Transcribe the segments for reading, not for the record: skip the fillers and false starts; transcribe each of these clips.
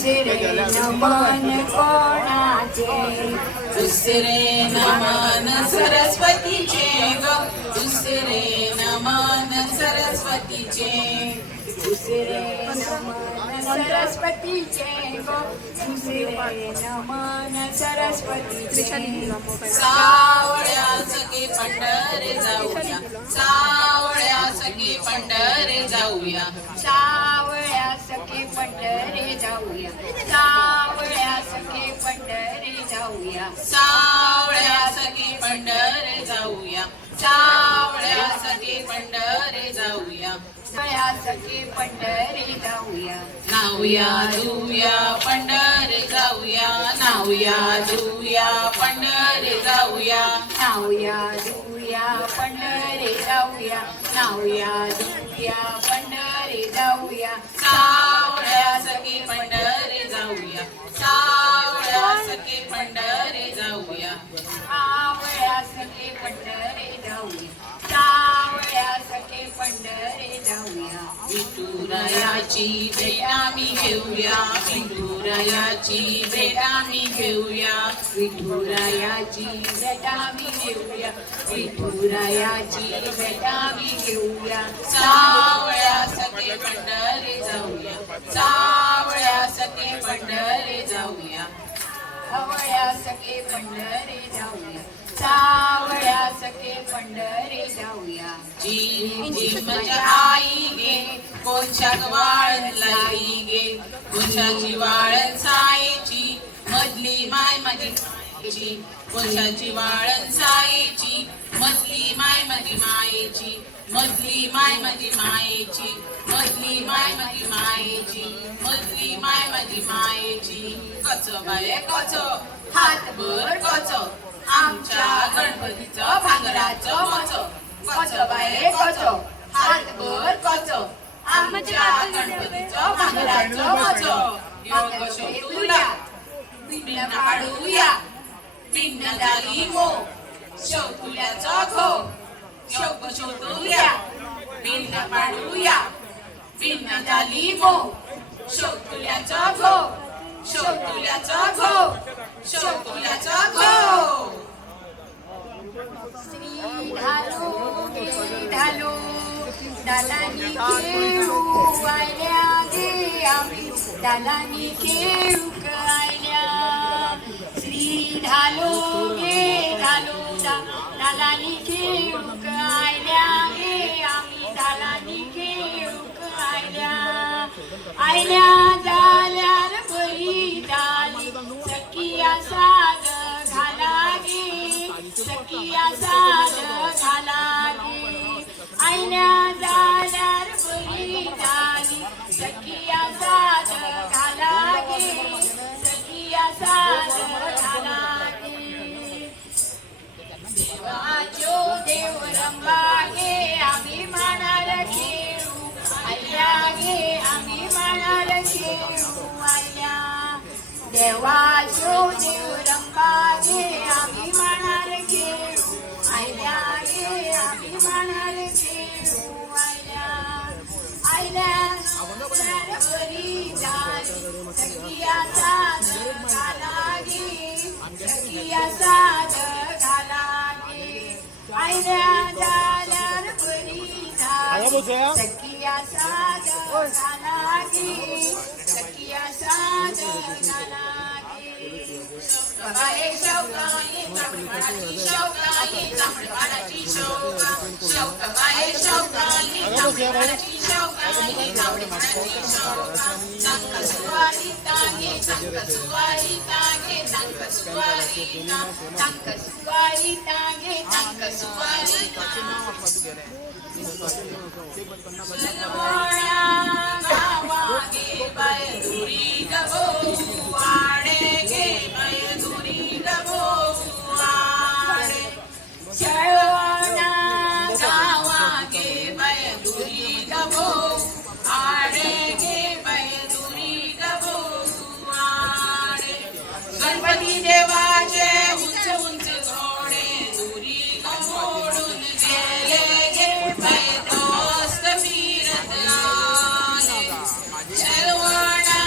दुसरे नमन कोणाचे दुसरे नमन सरस्वतीचे ग दुसरे नमन सरस्वतीचे दुसरे नमन सरस्वतीचे गो दुसरे नमन सरस्वतीचे सावळ्या सखे पंढरे जाऊया सावळ्या सखे पंढरे जाऊया सावळ्या सखे पंढरे जाऊया सावळ्या सखे पंढरे जाऊया सावळ्या सखे पंढरे जाऊया सावळ्या सखे पंढरे जाऊया सावळ्या सखे पंढरे जाऊया नाऊया धुया पंढरे जाऊया नाऊया धुया पंढरे जाऊया नाऊया धुया पंढरे जाऊया नाऊया धुया पंढरे जाऊया सावळ्या सखे पंढरे जाऊया सावळ्या सखे पंढरे जाऊया सावळ्या सखे पंढरे जाऊया सावळ्या सखे पंढरे जाऊया विठुरायाची भेट आम्ही घेऊया विठुरायाची भेट आम्ही घेऊया विठुरायाची भेट आम्ही घेऊया विठुरायाची भेट आम्ही घेऊया सावळ्या सखे पंढरे जाऊया सावळ्या सखे पंढरे जाऊया सावळ्या सखे पंढरे जाऊया सावळ्या सखे पंढरे जाऊया जी जी माझ्या आई गे कोणच्या वाळण लाई गे कोशाची वाळण सायची मधली माय माझी मायेची कोशाची वाळण सायची मधली माय माझी मायेची मधली माय माझी मायेची मधली माय माझी मायेची मधली माय माझी मायेची कच बाये कच हातभर कच आमच्या गणपतीचं भांगराचं मच कच बाये कच हातभर कच आमच्या गणपतीचं भांगराचं मच योग शोधूया पिंड काढूया पिंड झाली मो शोधुल्याचा खो योग शोधूया पिंड काढूया पिंड झाली मो शोधुल्याचा खो शोधुल्याचा खो शोधुल्याचा खो श्री ढालो दालानी खेळू आयल्या गे आम्ही दालानी खेळू आयल्या श्री ढालो दालानी खेळू आयल्या गे आम्ही दालानी खेळू आयल्या आयल्या झाल्यार बरी झाली सखिया साग घाला गे सखिया साग घाला गे आयल्या झाल्यार बरी झाली सखिया साग घाला गे सखिया साग घाला गे देवाचो देव रंबा गे आम्ही म्हणाल खेळू आयल्या गे आम्ही म्हणाल खेळू आयल्या देवाचो देव रंबा गे आम्ही म्हणाल खेळू आयल्या गे आम्ही म्हणाल खेळू आयल्या आयल्या बरी झाली सखिया साध घाला गे सखिया साध घाला गे आयल्या झाल्यार बरी झाली सखिया साध घाला गे सखिया साध घाला गे शौकाई तांबडपाडाची शौकाई तांबडपाडाची शौका शौकाई शौकाई तांबडपाडाची शौकाई तांबडपाडाची शौका चांग सुवारी तागे चांग सुवारी तागे चांग सुवारी चांग सुवारी तागे चांग सुवारी गावागे बाय दुरी गबो आडे गे बाय दुरी गबो आडे शळवणा गावागे बाय दुरी गबो आडे गे बाय दुरी गबो आडे गणपती देवाचे उंच उंच घोडे दुरी गमोडून गेले गे बाय दोस्त फिरत आले शळवणा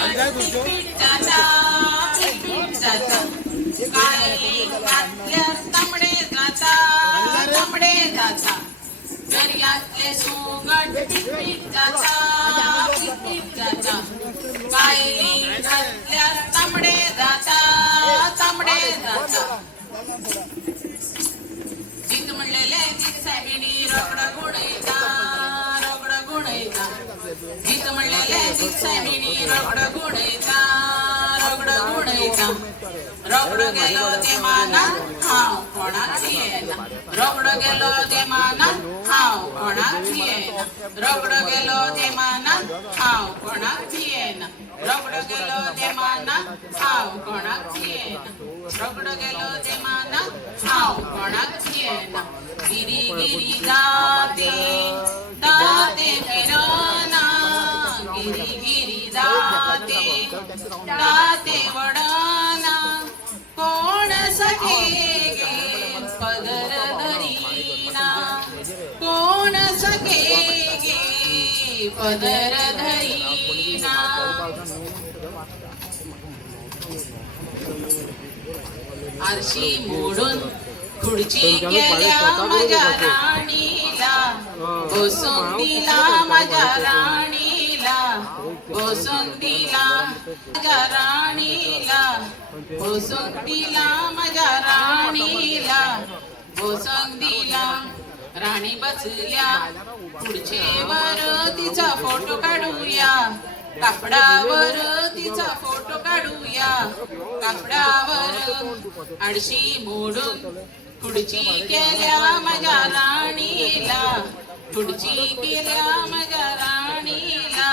सुगंध पिटपिट जाता पिटपिट जाता काळे घातल्या तांबडे जाता तांबडे जाता दर्यातले सुगंध पिटपिट जाता पिटपिट जाता काळे घातल्या तांबडे जाता तांबडे जाता जित म्हणलेले जित साहेबिनी रगड गुणयता जित म्हणलेले जित साहेबिनी रगड गुणयता रगड गेलो ते मानात हांव कोणाक येना रगड गेलो ते मानात हांव कोणाक येना रगड गेलो ते मानात हांव कोणाक येना रगड गेलो ते मानात हांव कोणाक येना रगड गेलो ते मानात हांव कोणाक येना गिरी गिरी दाते दाते फिरना गिरी गिरी दाते दाते वडना कोण सखे गे पदर धरीना कोण सखे गे पदर धरीना आरशी मोडून खुर्ची केल्या माझ्या राणीला बसून दिला माझ्या राणीला बसून दिला माझ्या राणीला बसून दिला माझ्या राणीला बसून दिला राणी बसल्या खुर्चीवर तिचा फोटो काढूया कापडावर तिचा फोटो काढूया कापडावर आडशी मोडून खुर्ची केल्या माझ्या राणीला खुर्ची केल्या माझ्या राणीला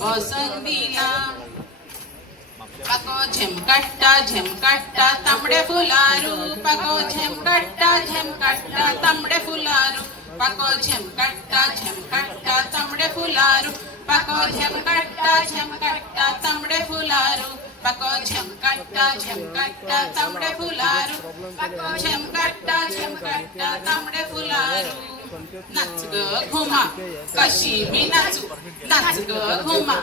बसून दिला पाको झेमकाट्टा तांबडे फुलारू पाको झेमकाट्टा तांबडे फुलारू पाको झेमकाट्टा तांबडे फुलारू पाको झेमकाट्टा तांबडे फुलारू पाको झेमकाट्टा तांबडे फुलारू पाको झेमकाट्टा तांबडे फुलारू नाच ग घुमा कशी मी नाचू नाच ग घुमा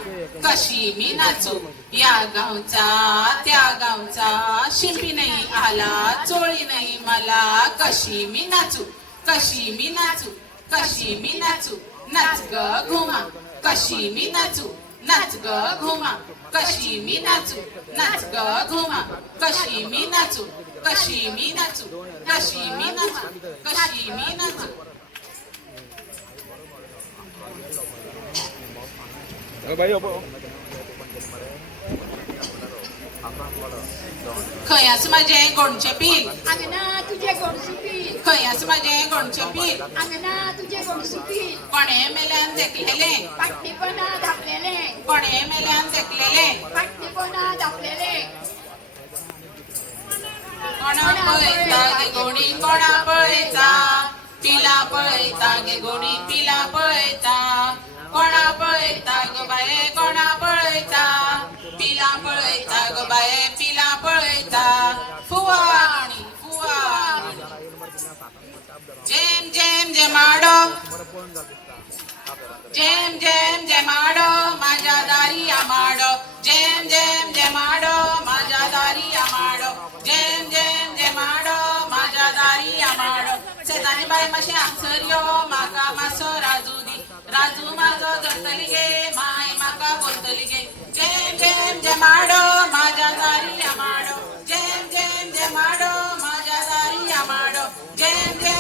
कशी मी नाचू या गावचा त्या गावचा शिंपी नाही आला चोळी नाही मला कशी मी नाचू कशी मी नाचू कशी मी नाचू नाच ग घुमा कशी मी नाचू नाच ग घुमा कशी मी नाचू नाच ग घुमा कशी मी नाचू कशी मी नाचू कशी मी नाचू कशी मी नाचू खयास माझे गोडचे पीठ अंगना तुझे गोडसू पीठ खयास माझे गोडचे पीठ अंगना तुझे गोडसू पीठ कोणे मेल्यान देखलेले पाटणीपणा दाखलेले कोणे मेल्यान देखलेले पाटणीपणा दाखलेले कोणा पळयता गे गोडी कोणा पळयता पिला पळयता गे गोडी पिला पळयता कोणा पळयता ग बाये कोणा पळयता पिला पळयता ग बाये पिला पळयता फुवाणी फुवाणी जेम जेम जेमाडो जेम जेम जेमाडो माझ्या दारी आमाडो जेम जेम जेमाडो माझ्या दारी आमाडो जेम जेम जेमाडो माझ्या दारी आमाडो सेतानी बाय माशे आंसर यो माका मासो राजू दी राजू माझो धरतली गे माय माका बोलतली गे जेम जेम जेमाडो माझ्या दारी आमाडो जेम जेम जेमाडो माझ्या दारी आमाडो जेम जेम